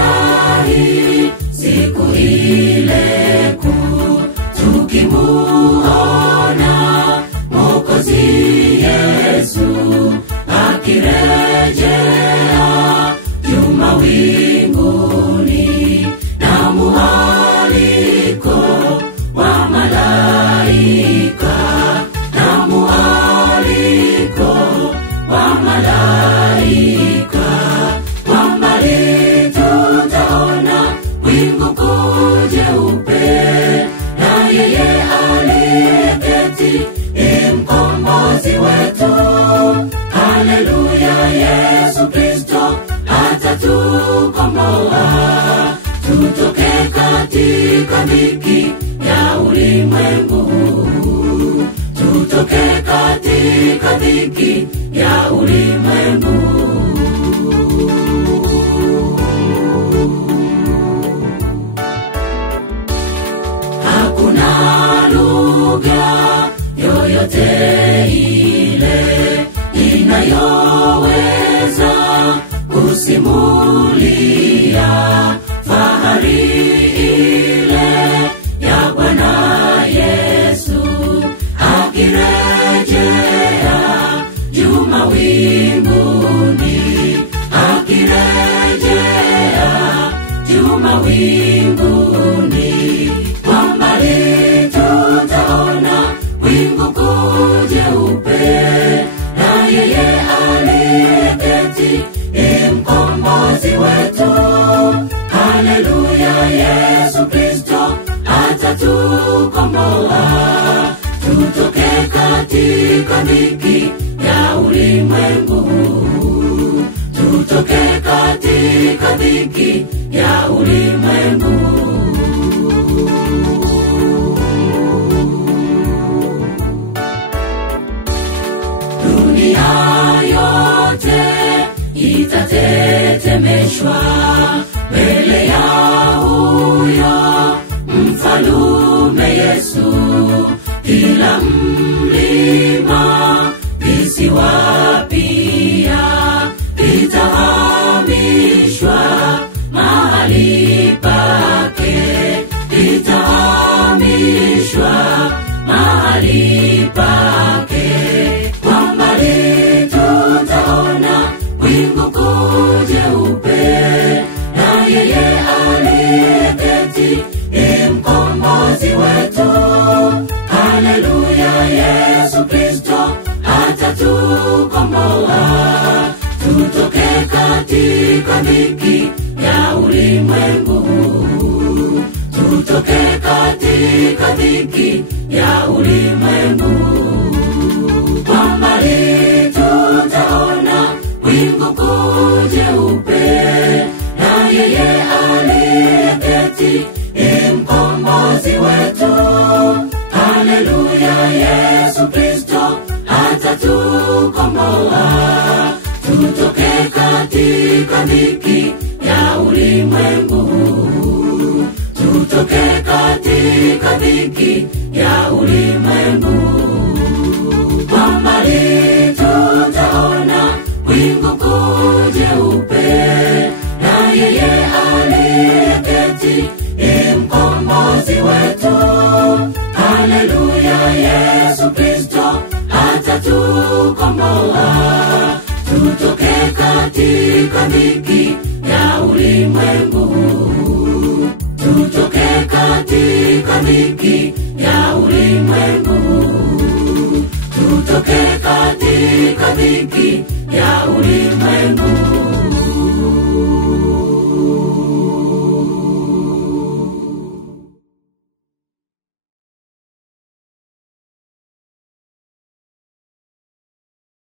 tutafurahi siku ile kuu tukimuona Mwokozi Yesu akirejea juu mawinguni na mwaliko wa malaika, na mwaliko wa malaika. Kwa mbali tutaona wingu kuu jeupe, na yeye aliyeketi ni mkombozi wetu. Haleluya, Yesu Kristo atatukomboa, tutoke katika dhiki ya ulimwengu, tutoke katika dhiki ya ulimwengu. Hakuna lugha yoyote ile inayoweza kusimulia fahari ile ya Bwana Yesu akirejea juu mawinguni, akirejea juu mawinguni. Kwa mbali tutaona wingu kuu jeupe, na yeye aliyeketi ni mkombozi wetu. Haleluya, Yesu Kristo atatukomboa, tutoke katika dhiki ya ulimwengu, tutoke katika dhiki ya ulimwengu. Dunia yote itatetemeshwa mbele ya huyo mfalume Yesu. Kila mlima, visiwa pia vitahamishwa mahali pake, vitahamishwa mahali pake. Kwa mbali tutaona wingu kuu jeupe, na yeye aliyeketi ni mkombozi wetu. Haleluya, Yesu Kristo atatukomboa, tutoke katika dhiki ya ulimwengu, tutoke katika dhiki ya ulimwengu. Kwa mbali tutaona wingu kuu jeupe, na yeye aliyeketi ni mkombozi wetu. Haleluya, Yesu Kristo atatukomboa, tutoke katika dhiki ya ulimwengu, tutoke katika dhiki ya ulimwengu. Kwa mbali tutaona wingu kuu jeupe, na yeye aliyeketi ni mkombozi wetu. Haleluya, Yesu Kristo atatukomboa, tutoke katika dhiki ya ulimwengu, tutoke katika dhiki ya ulimwengu, tutoke katika dhiki ya ulimwengu.